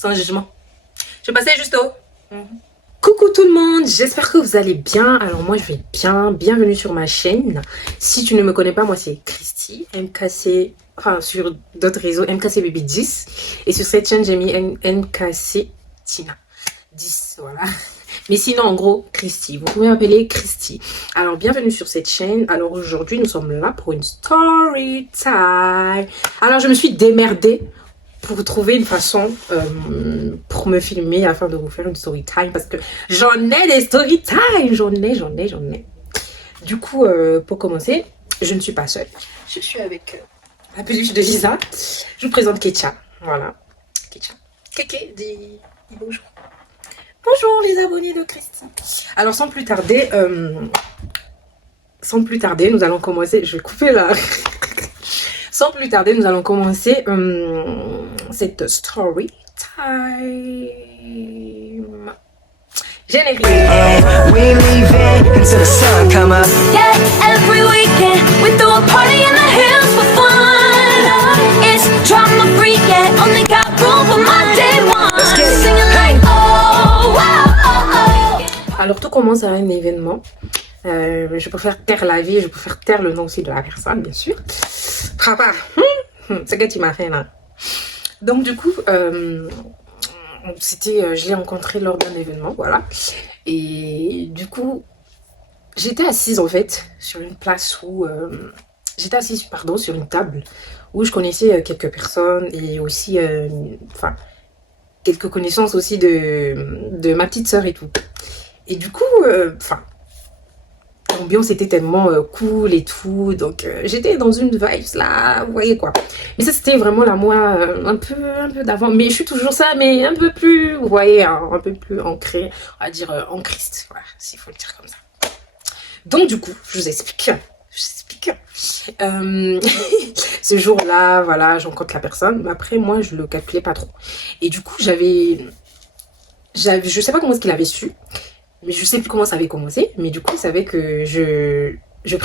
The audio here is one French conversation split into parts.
sans jugement. Je passais juste au... Coucou tout le monde, j'espère que vous allez bien. Alors moi je vais bien, bienvenue sur ma chaîne. Si tu ne me connais pas, moi c'est Christy, MKC, enfin sur d'autres réseaux, MKC Baby 10. Et sur cette chaîne j'ai mis MKC Tina 10, voilà. Mais sinon en gros, Christy, vous pouvez m'appeler Christy. Alors bienvenue sur cette chaîne. Alors aujourd'hui nous sommes là pour une story time. Alors je me suis démerdée pour trouver une façon pour me filmer afin de vous faire une story time parce que j'en ai des story time, j'en ai. Du coup, pour commencer, je ne suis pas seule. Je suis avec la peluche de Lisa. Je vous présente Ketia. Voilà. Ketia. Kéké, dis bonjour. Bonjour les abonnés de Christy. Alors sans plus tarder, nous allons commencer. Je vais couper là. Sans plus tarder, nous allons commencer cette story time. Générique. We leave it until the sun come up. Yeah, every weekend we throw a party in the hills for fun. It's drama free, yeah, only got room for my day one. Let's get it. Singing like oh, wow, oh, oh. Alors tout commence à un événement. Je préfère taire la vie, je préfère taire le nom aussi de la personne, bien sûr. Papa, c'est que tu m'as fait là. Donc du coup, je l'ai rencontré lors d'un événement, voilà. Et du coup, j'étais assise en fait sur une place où sur une table où je connaissais quelques personnes et aussi, quelques connaissances aussi de ma petite sœur et tout. Et du coup, l'ambiance était tellement cool et tout, donc j'étais dans une vibe là, vous voyez quoi. Mais ça c'était vraiment la moi un peu d'avant, mais je suis toujours ça, mais un peu plus, vous voyez, un peu plus ancré, on va dire en Christ, voilà, s'il faut le dire comme ça. Donc du coup, je vous explique. Ce jour-là, voilà, je rencontre la personne, mais après moi je le calculais pas trop. Et du coup je sais pas comment est-ce qu'il avait su. Mais je sais plus comment ça avait commencé, mais du coup, il savait que on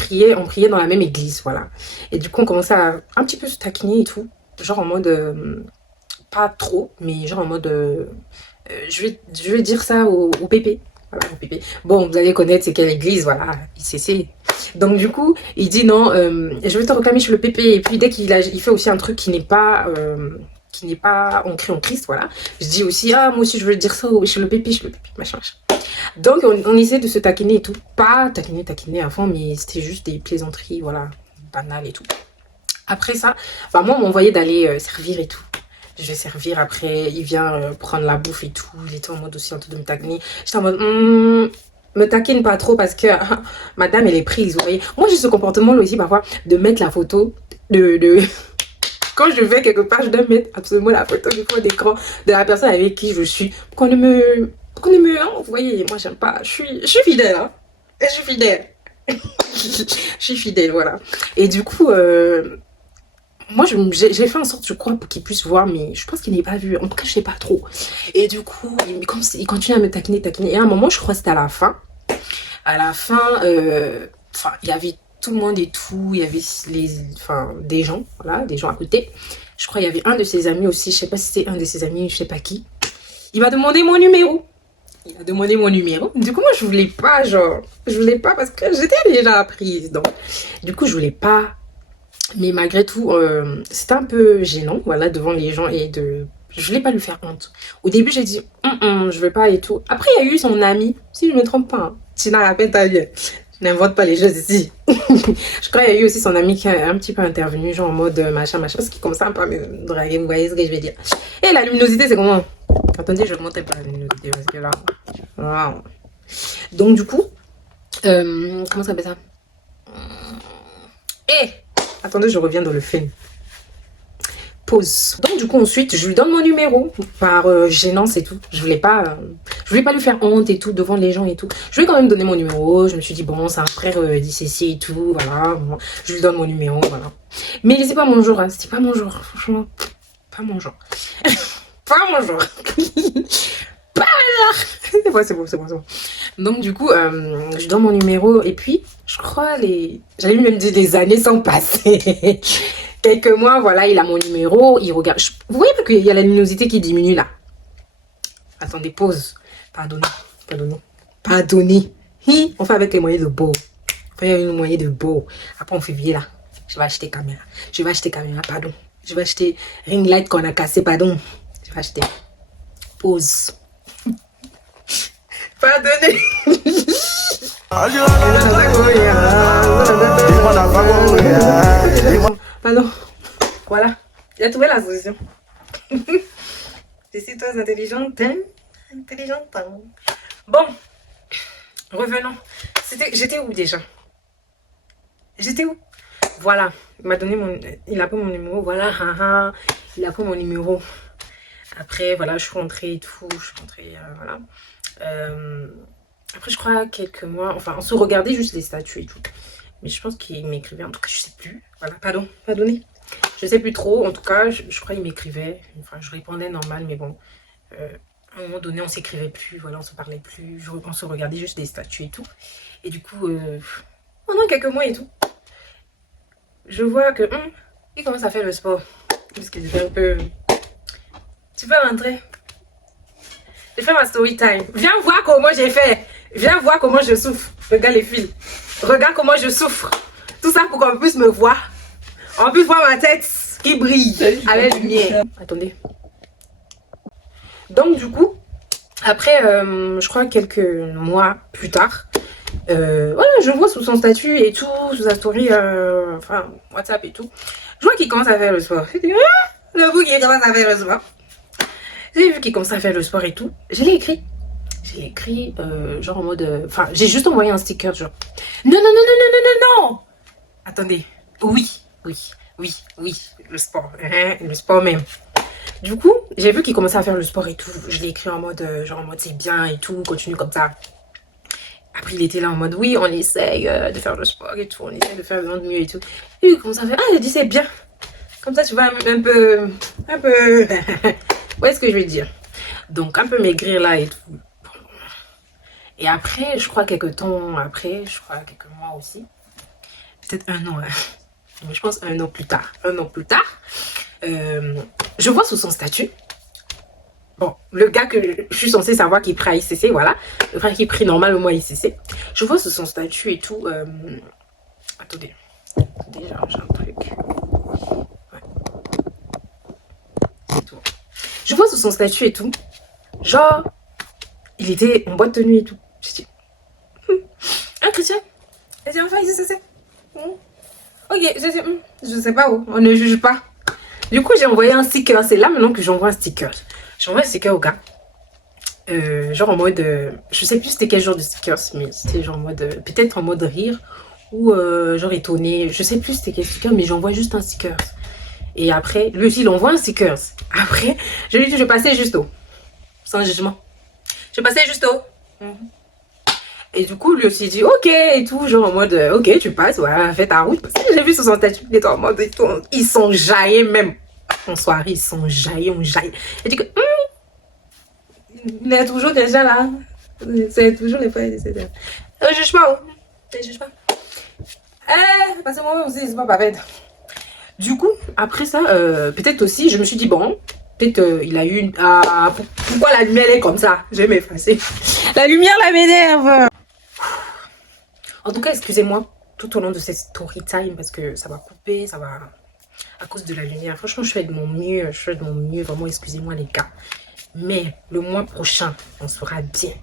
priait dans la même église, voilà. Et du coup, on commençait à un petit peu se taquiner et tout, genre en mode, pas trop, mais genre en mode, je vais dire ça au pépé, voilà, au pépé. Bon, vous allez connaître c'est quelle église, voilà, ICC. Donc du coup, il dit non, je vais te réclamer chez le pépé, et puis dès il fait aussi un truc qui n'est pas ancré en Christ, voilà. Je dis aussi, ah, moi aussi je veux dire ça chez le pépé, machin. Donc on essaie de se taquiner et tout, pas taquiner à fond, mais c'était juste des plaisanteries, voilà, banales et tout. Après ça, moi on m'envoyait d'aller servir et tout. Je vais servir, après il vient prendre la bouffe et tout, il était en mode aussi en train de me taquiner. J'étais en mode, me taquine pas trop parce que madame elle est prise, vous voyez. Moi j'ai ce comportement là aussi parfois de mettre la photo de... Quand je vais quelque part, je dois mettre absolument la photo du fond d'écran de la personne avec qui je suis. Qu'on ne me... Vous voyez, moi j'aime pas. Je suis fidèle, hein. Je suis fidèle. Je suis fidèle, voilà. Et du coup, moi j'ai fait en sorte, je crois, pour qu'il puisse voir, mais je pense qu'il n'est pas vu. En tout cas, je sais pas trop. Et du coup, il continue à me taquiner. Et à un moment, je crois que c'était à la fin. À la fin, il y avait tout le monde et tout, il y avait des gens, voilà, des gens à côté. Je crois qu'il y avait un de ses amis aussi, je sais pas si c'était un de ses amis, je sais pas qui. Il m'a demandé mon numéro. Du coup, moi, je voulais pas parce que j'étais déjà prise. Donc, du coup, je voulais pas. Mais malgré tout, c'était un peu gênant, voilà, devant les gens je voulais pas lui faire honte. Au début, j'ai dit, je veux pas et tout. Après, il y a eu son ami, si je me trompe pas, hein. Tina rappelle ta vie. Je n'invente pas les choses ici. Je crois qu'il y a eu aussi son ami qui a un petit peu intervenu, genre en mode machin, parce qu'il commençait un peu à me draguer, vous voyez ce que je veux dire. Et la luminosité, c'est comment? Attendez, je augmente pas la luminosité parce que là... Wow. Donc du coup, comment ça s'appelle ça? Attendez, je reviens dans le film. Pause. Donc du coup ensuite je lui donne mon numéro par gênance et tout. Je voulais pas lui faire honte et tout devant les gens et tout. Je lui ai quand même donné mon numéro. Je me suis dit bon, c'est un frère d'ICC et tout, voilà. Bon, je lui donne mon numéro, voilà. Mais c'est pas mon genre, hein. C'était pas mon genre, franchement, pas mon genre. Pas mon genre. Pas mon genre. Ouais, c'est bon. Donc du coup, je lui donne mon numéro et puis je crois j'allais même dire des années sont passées. Quelques mois, voilà, il a mon numéro, il regarde. Vous voyez qu'il y a la luminosité qui diminue là. Attendez, pause. Pardonnez. Pardonnez. Pardonnez. Hi, on fait avec les moyens de beau. On fait avec les moyens de beau. Après, en février, là, je vais acheter caméra. Je vais acheter caméra, pardon. Je vais acheter ring light qu'on a cassé, pardon. Je vais acheter. Pause. Pardonnez. Pardon. Voilà. J'ai trouvé la solution. Je suis très intelligente. Hein? Intelligente. Hein? Bon. Revenons. J'étais où déjà? J'étais où? Voilà. Il m'a donné mon... Il a pris mon numéro. Voilà. Il a pris mon numéro. Après, voilà, je suis rentrée et tout. Je suis rentrée, voilà. Après, je crois quelques mois... Enfin, on se regardait juste les statuts et tout. Mais je pense qu'il m'écrivait. En tout cas, je sais plus. Voilà, pardon. Pardonnez. Je sais plus trop. En tout cas, je crois qu'il m'écrivait. Enfin, je répondais normal, mais bon. À un moment donné, on s'écrivait plus. Voilà, on se parlait plus. On se regardait juste des statuts et tout. Et du coup, pendant quelques mois et tout, je vois que... il commence à faire le sport. Parce que j'ai un peu... Tu peux rentrer. J'ai fait ma story time. Viens voir comment j'ai fait. Viens voir comment je souffre. Regarde les fils. Regarde comment je souffre. Tout ça pour qu'on puisse me voir. On puisse voir ma tête qui brille avec la lumière. Attendez. Donc du coup, après, je crois quelques mois plus tard, voilà, je vois sous son statut et tout, sous sa story, enfin, WhatsApp et tout. Je vois qu'il commence à faire le sport. Je dis, le bout qui commence à faire le sport. J'ai vu qu'il commence à faire le sport et tout. Je l'ai écrit. Je l'ai écrit, genre en mode... Enfin, j'ai juste envoyé un sticker, genre... Non, non, non, non, non, non, non, non. Attendez. Oui, le sport. Hein, le sport même. Du coup, j'ai vu qu'il commençait à faire le sport et tout. Je l'ai écrit en mode, genre en mode c'est bien et tout, continue comme ça. Après, il était là en mode, oui, on essaye de faire le sport et tout, on essaye de faire le mieux et tout. Et il commence à faire, il dit c'est bien. Comme ça, tu vas un peu... Où est-ce que je vais dire? Donc, un peu maigrir là et tout. Et après, je crois quelques temps après, je crois quelques mois aussi. Peut-être un an, hein. Mais je pense un an plus tard. Je vois sous son statut. Bon, le gars que je suis censée savoir qui est prêt à ICC, voilà. Le frère qui est pris normalement à ICC. Je vois sous son statut et tout. Attendez. Déjà, j'ai un truc. Ouais. Tout. Je vois sous son statut et tout. Genre, il était en boîte de nuit et tout. Je dis, un chrétien. Et j'ai enfin ICC. Ok, je sais pas où. On ne juge pas. Du coup, j'ai envoyé un sticker. C'est là maintenant que j'envoie un sticker. J'envoie un sticker au gars. Genre en mode... je sais plus c'était quel genre de stickers, mais c'était genre en mode... peut-être en mode rire ou genre étonné. Je sais plus c'était quel sticker, mais j'envoie juste un sticker. Et après, lui aussi, il envoie un sticker. Après, je lui dis, je passais juste au. Sans jugement. Je passais juste au. Et du coup, lui aussi dit, ok, et tout, genre en mode, ok, tu passes, voilà, fais ta route. Parce que j'ai vu sur son statut, il était en mode, ils sont jaillés même. En soirée, ils sont jaillés, on jaille. Et dit que, il est toujours déjà là. C'est toujours les frères, etc. Ne juge pas, ne juge pas. Parce que moi aussi, c'est pas parfait. Du coup, après ça, peut-être aussi, je me suis dit, bon, peut-être il a eu une... pourquoi la lumière est comme ça? Je vais m'effacer. La lumière, là, m'énerve. En tout cas, excusez-moi tout au long de cette story time parce que ça va couper, ça va... À cause de la lumière. Franchement, je fais de mon mieux. Je fais de mon mieux. Vraiment, excusez-moi les gars. Mais le mois prochain, on sera bien.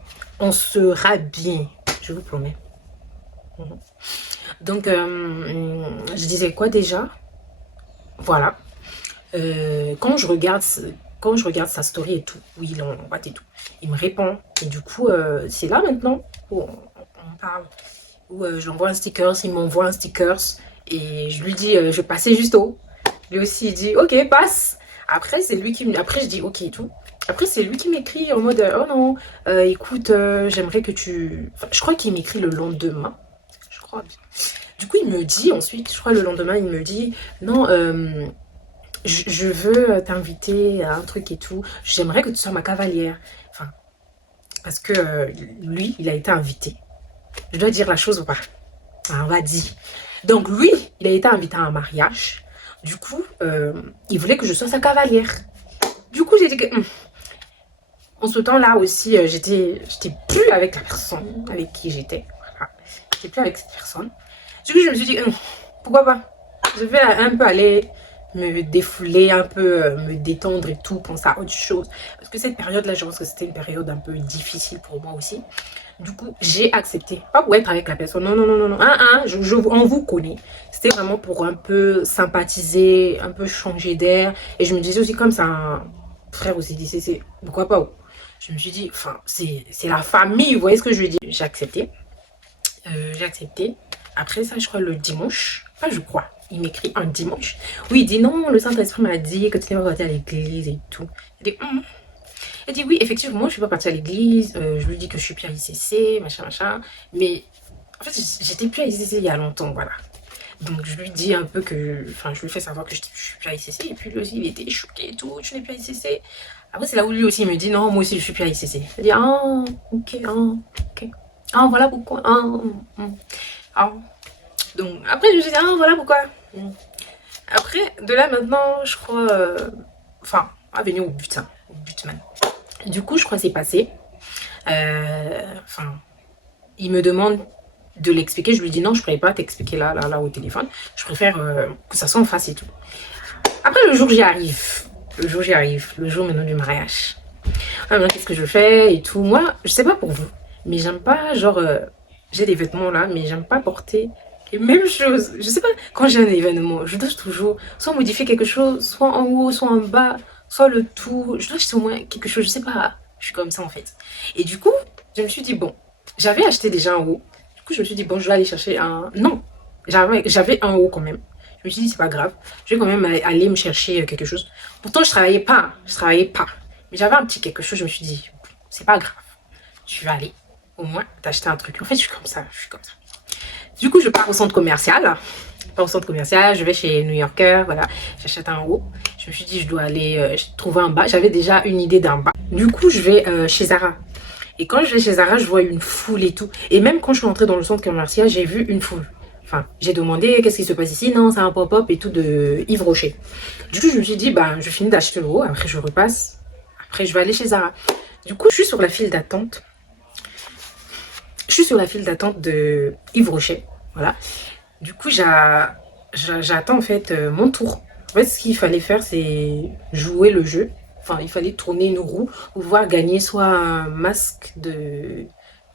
On sera bien. Je vous promets. Donc, je disais quoi déjà? Voilà. Quand je regarde sa story et tout, oui, il en boîte et tout, il me répond. Et du coup, c'est là maintenant où on parle. Où j'envoie un sticker, il m'envoie un sticker. Et je lui dis, je passais juste au. Lui aussi, il dit, ok, passe. Après, c'est lui qui... Après, je dis, ok, et tout. Après, c'est lui qui m'écrit en mode, oh non, écoute, j'aimerais que tu... Enfin, je crois qu'il m'écrit le lendemain. Je crois. Du coup, il me dit ensuite, je crois le lendemain, il me dit, non, je veux t'inviter à un truc et tout. J'aimerais que tu sois ma cavalière. Enfin, parce que lui, il a été invité. Je dois dire la chose ou pas? On va dire. Donc lui, il a été invité à un mariage. Du coup, il voulait que je sois sa cavalière. Du coup, j'ai dit que... En ce temps-là aussi, j'étais plus avec la personne avec qui j'étais. Voilà. J'étais plus avec cette personne. Du coup, je me suis dit, pourquoi pas? Je vais un peu aller me défouler, un peu me détendre et tout, penser à autre chose. Parce que cette période-là, je pense que c'était une période un peu difficile pour moi aussi. Du coup, j'ai accepté. Pas pour être avec la personne. Non, non, non, non, non. On vous connaît. C'était vraiment pour un peu sympathiser, un peu changer d'air. Et je me disais aussi, comme ça, un frère aussi dit, c'est pourquoi pas? Je me suis dit, enfin, c'est la famille, vous voyez ce que je veux dire? J'ai accepté. J'ai accepté. Après ça, je crois le dimanche. Pas je crois. Il m'écrit un dimanche. Oui, il dit non, le Saint-Esprit m'a dit que tu n'es pas parti à l'église et tout. Il dit oui, effectivement, je suis pas partie à l'église. Je lui dis que je suis plus à l'ICC, machin, machin. Mais en fait, j'étais plus à l'ICC il y a longtemps, voilà. Donc je lui dis un peu que, enfin, je lui fais savoir que je suis plus à l'ICC. Et puis lui aussi, il était choqué et tout. Tu n'es plus à l'ICC. Après, c'est là où lui aussi il me dit non, moi aussi je suis plus à l'ICC. Il dit ah, ok, ah, ok. Ah, voilà pourquoi. Ah. Donc après, je me suis dit ah, voilà pourquoi. Après, de là maintenant, je crois, enfin, on va venir au but, hein, au but même. Du coup, je crois que c'est passé. Enfin, il me demande de l'expliquer. Je lui dis non, je ne pourrais pas t'expliquer là au téléphone. Je préfère que ça soit en face et tout. Après, le jour j'y arrive. Le jour maintenant du mariage. Ah, maintenant, qu'est-ce que je fais et tout. Moi, je sais pas pour vous, mais j'aime pas, genre, j'ai des vêtements là, mais j'aime pas porter les mêmes choses. Je sais pas, quand j'ai un événement, je dois toujours soit modifier quelque chose, soit en haut, soit en bas, soit le tout. Je dois acheter au moins quelque chose, je sais pas. Je suis comme ça en fait. Et du coup, je me suis dit, bon, j'avais acheté déjà un haut. Du coup, je me suis dit, bon, je vais aller chercher un. Non, j'avais un haut quand même. Je me suis dit, c'est pas grave. Je vais quand même aller me chercher quelque chose. Pourtant, je travaillais pas. Mais j'avais un petit quelque chose. Je me suis dit, c'est pas grave. Tu vas aller, au moins, t'acheter un truc. En fait, je suis comme ça. Du coup, je pars au centre commercial. Je vais chez New Yorker. Voilà, j'achète un haut. Je me suis dit, je dois aller trouver un bas. J'avais déjà une idée d'un bas. Du coup, je vais chez Zara. Et quand je vais chez Zara, je vois une foule et tout. Et même quand je suis entrée dans le centre commercial, j'ai vu une foule. Enfin, j'ai demandé qu'est-ce qui se passe ici. Non, c'est un pop-up et tout de Yves Rocher. Du coup, je me suis dit, bah, je finis d'acheter le haut. Après, je repasse. Après, je vais aller chez Zara. Du coup, je suis sur la file d'attente. De Yves Rocher. Voilà. Du coup, j'attends en fait mon tour. En fait, ce qu'il fallait faire, c'est jouer le jeu. Enfin, il fallait tourner une roue pour pouvoir gagner soit un masque de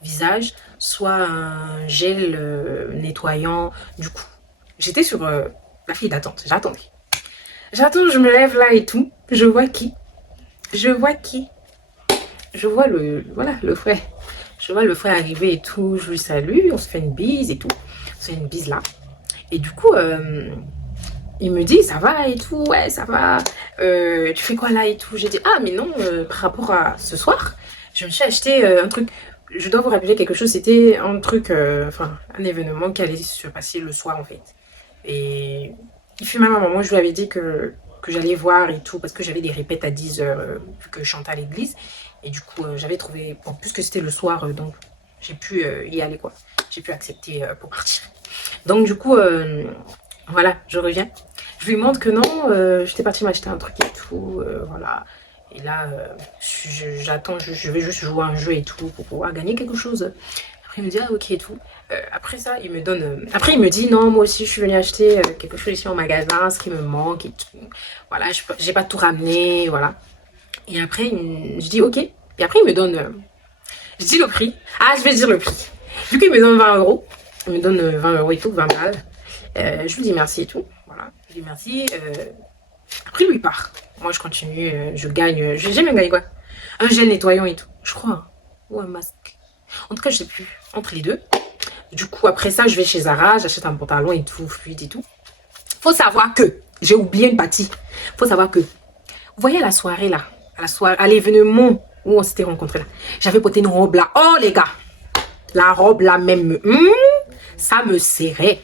visage, soit un gel nettoyant. Du coup, j'étais sur la file d'attente. J'attends, je me lève là et tout. Je vois qui? Je vois le frère. Je vois le frère arriver et tout. Je lui salue, on se fait une bise et tout. On se fait une bise là. Et du coup, il me dit, ça va et tout, ouais, ça va. Tu fais quoi là et tout? J'ai dit, ah, mais non, par rapport à ce soir, je me suis acheté un truc. Je dois vous rappeler quelque chose, c'était un truc, enfin, un événement qui allait se passer le soir en fait. Et il fut même un moment, je lui avais dit que j'allais voir et tout, parce que j'avais des répètes à 10h, vu que je chantais à l'église. Et du coup, j'avais trouvé, bon, puisque c'était le soir, donc j'ai pu y aller quoi. J'ai pu accepter pour partir. Donc du coup, voilà, je reviens. Je lui montre que non, j'étais partie m'acheter un truc et tout, voilà. Et là, j'attends, je vais juste jouer un jeu et tout pour pouvoir gagner quelque chose. Après, il me dit, ah ok et tout. Après ça, il me donne... après, il me dit, non, moi aussi, je suis venue acheter quelque chose ici en magasin, ce qui me manque et tout. Voilà, j'ai pas tout ramené, voilà. Et après, je dis, ok. Et après, il me donne... je dis le prix. Ah, je vais dire le prix. Du coup, il me donne 20 euros. Il me donne 20 euros et tout, 20 balles. Je lui dis merci et tout. Voilà, je lui dis merci. Après, lui part. Moi, je continue. Je gagne. J'ai même gagné quoi? Un gel nettoyant et tout. Je crois. Hein. Ou un masque. En tout cas, je sais plus. Entre les deux. Du coup, après ça, je vais chez Zara. J'achète un pantalon et tout, fluide et tout. Faut savoir que. J'ai oublié une partie. Faut savoir que. Vous voyez la soirée là? À l'événement où on s'était rencontrés là. J'avais porté une robe là. Oh, les gars. La robe là même. Ça me serrait.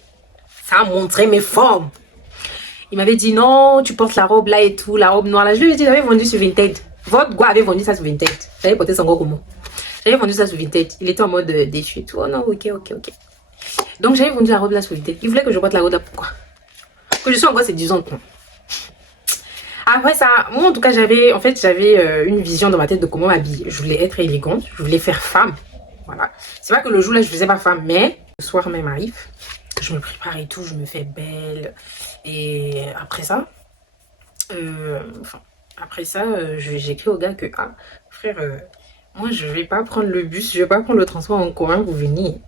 Ça montrait mes formes. Il m'avait dit non, tu portes la robe là et tout, la robe noire là. Je lui ai dit, j'avais vendu sur Vinted. Votre gars avait vendu ça sur Vinted. J'avais porté son gros comment. J'avais vendu ça sur Vinted. Il était en mode déçu et tout. Oh non, ok. Donc j'avais vendu la robe là sur Vinted. Il voulait que je porte la robe là, pourquoi? Que je sois encore séduisante. Après ça, moi en tout cas, j'avais une vision dans ma tête de comment m'habiller. Je voulais être élégante, je voulais faire femme. Voilà. C'est pas que le jour là, je faisais pas femme, mais le soir même arrive, je me prépare et tout, je me fais belle. Et après ça, j'écris au gars que, ah, frère, moi je vais pas prendre le bus, je vais pas prendre le transport en commun, vous venez.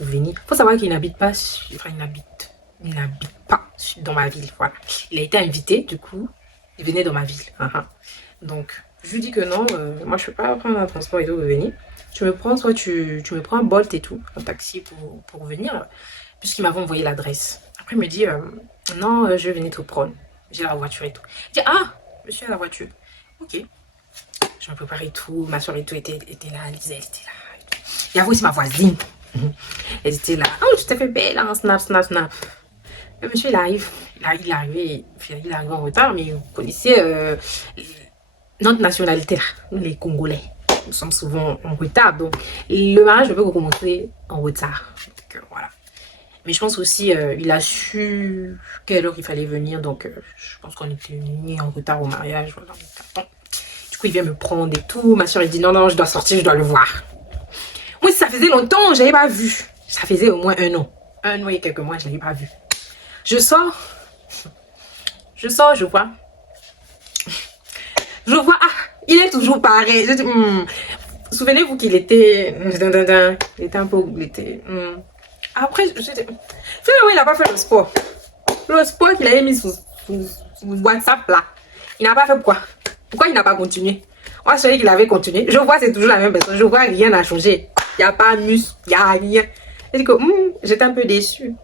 Vous venez. Faut savoir qu'il n'habite pas, enfin il n'habite pas dans ma ville, voilà. Il a été invité, du coup, il venait dans ma ville. Donc, je lui dis que non, moi je peux pas prendre un transport et tout, venir. Tu me prends, soit tu me prends un Bolt et tout, un taxi pour venir, puisqu'il m'avait envoyé l'adresse. Après, il me dit, non, je vais venir te prendre. J'ai la voiture et tout. Il dit, ah, monsieur a la voiture. Ok. Je me préparais et tout, ma soeur et tout était là, Lisa, elle était là. Il y avait aussi ma voisine. Elle était là. Oh, tu t'es fait belle, hein, snap, snap, snap. Le monsieur, il arrive. Il est arrivé en retard, mais vous connaissez notre nationalité, là, les Congolais. Nous sommes souvent en retard, donc le mariage ne peut que commencer en retard. Donc, voilà. Mais je pense aussi, il a su quelle heure il fallait venir, donc je pense qu'on était mis en retard au mariage. Voilà. Du coup, il vient me prendre et tout. Ma soeur, elle dit non, non, je dois sortir, je dois le voir. Moi, ça faisait longtemps, je l'avais pas vu. Ça faisait au moins 1 an. 1 an et quelques mois, je l'avais pas vu. Je sors, je vois. Ah, il est toujours pareil. Souvenez-vous qu'il était, il était un peu, Après, finalement, il n'a pas fait le sport. Le sport qu'il avait mis sous WhatsApp là, il n'a pas fait pourquoi? Pourquoi il n'a pas continué? Moi, je savais qu'il avait continué. Je vois, c'est toujours la même personne. Je vois, rien n'a changé. Il n'y a pas de muscle, il n'y a rien. Je dis que j'étais un peu déçue.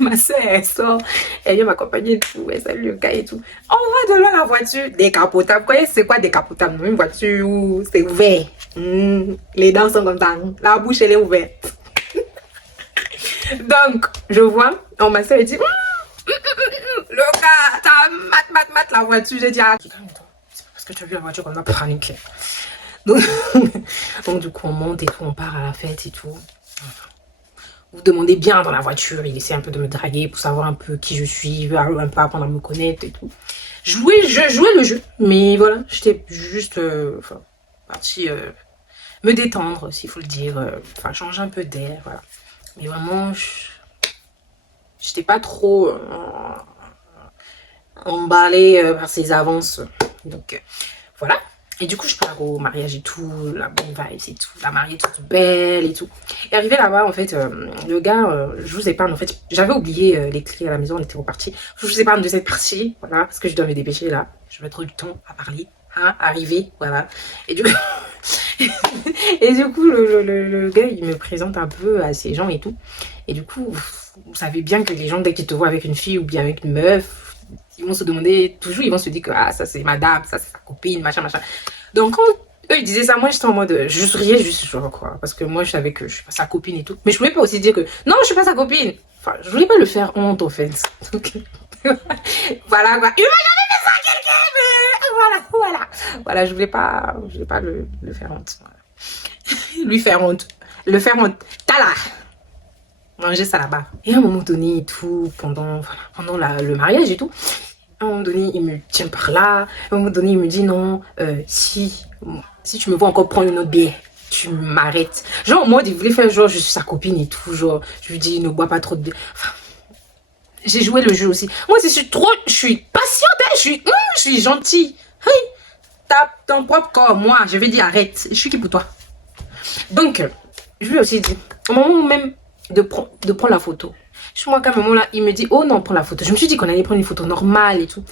Ma soeur, elle sort, elle vient m'accompagner et tout, elle salue le gars et tout. On voit de loin la voiture décapotable. Vous voyez, c'est quoi décapotable? Une voiture où c'est ouvert. Les dents sont comme ça. La bouche, elle est ouverte. Donc, je vois, ma soeur, elle dit, le gars, t'as mat la voiture. J'ai dit, ah, calme-toi. C'est pas parce que tu as vu la voiture qu'on a paniqué. Donc, du coup, on monte et tout, on part à la fête et tout. Vous demandez bien dans la voiture, il essaie un peu de me draguer pour savoir un peu qui je suis, il veut un peu apprendre à me connaître et tout. Je jouais le jeu, mais voilà, j'étais juste partie me détendre, s'il faut le dire, changer un peu d'air, voilà. Mais vraiment, j'étais pas trop emballée par ses avances, donc voilà. Et du coup, je pars au mariage et tout, la bonne vibe et tout, la mariée toute belle et tout. Et arrivé là-bas, en fait, le gars, je vous épargne, en fait, j'avais oublié les clés à la maison, on était reparti. Je vous épargne de cette partie, voilà, parce que je dois me dépêcher là. Je vais trop du temps à parler, arriver, voilà. Et du coup, le gars, il me présente un peu à ces gens et tout. Et du coup, vous savez bien que les gens, dès qu'ils te voient avec une fille ou bien avec une meuf, ils vont se demander, toujours ils vont se dire que ça c'est madame, ça c'est sa copine, machin. Donc quand eux ils disaient ça, moi j'étais en mode, je souriais juste genre quoi, parce que moi je savais que je suis pas sa copine et tout, mais je voulais pas aussi dire que non je suis pas sa copine, enfin je voulais pas le faire honte en fait. Donc voilà quoi, il m'a jamais fait ça à quelqu'un, mais voilà, je voulais pas le faire honte, voilà. Lui faire honte, le faire honte, tala. Manger ça là-bas. Et à un moment donné et tout, pendant le mariage et tout, à un moment donné, il me tient par là. À un moment donné, il me dit non, si tu me vois encore prendre une autre bière, tu m'arrêtes. Genre, moi, il voulait faire genre, je suis sa copine et tout. Genre, je lui dis, ne bois pas trop de bière. Enfin, j'ai joué le jeu aussi. Moi, je suis patiente, hein, je suis gentille. Hey, tape ton propre corps. Moi, je vais dire arrête. Je suis qui pour toi? Donc, je lui ai aussi dit, au moment même de prendre la photo. Je vois qu'à un moment là, il me dit, oh non, prends la photo. Je me suis dit qu'on allait prendre une photo normale et tout.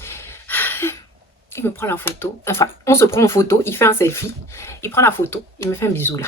Il me prend la photo. Enfin, on se prend en photo. Il fait un selfie. Il prend la photo. Il me fait un bisou là.